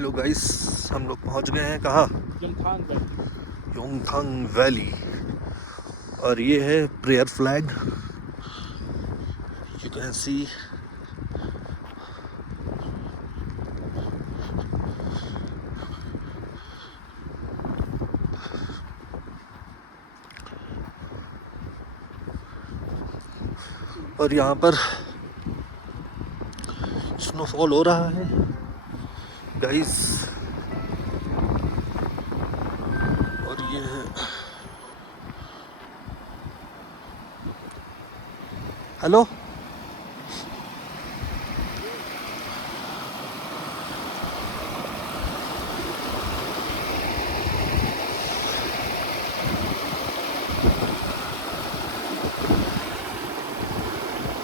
Hello guys, हम लोग पहुंच गए हैं कहाँ? योंगथांग वैली। और ये है prayer flag, you can see. और यहाँ पर स्नोफॉल हो रहा है गाइस। और ये है, हेलो।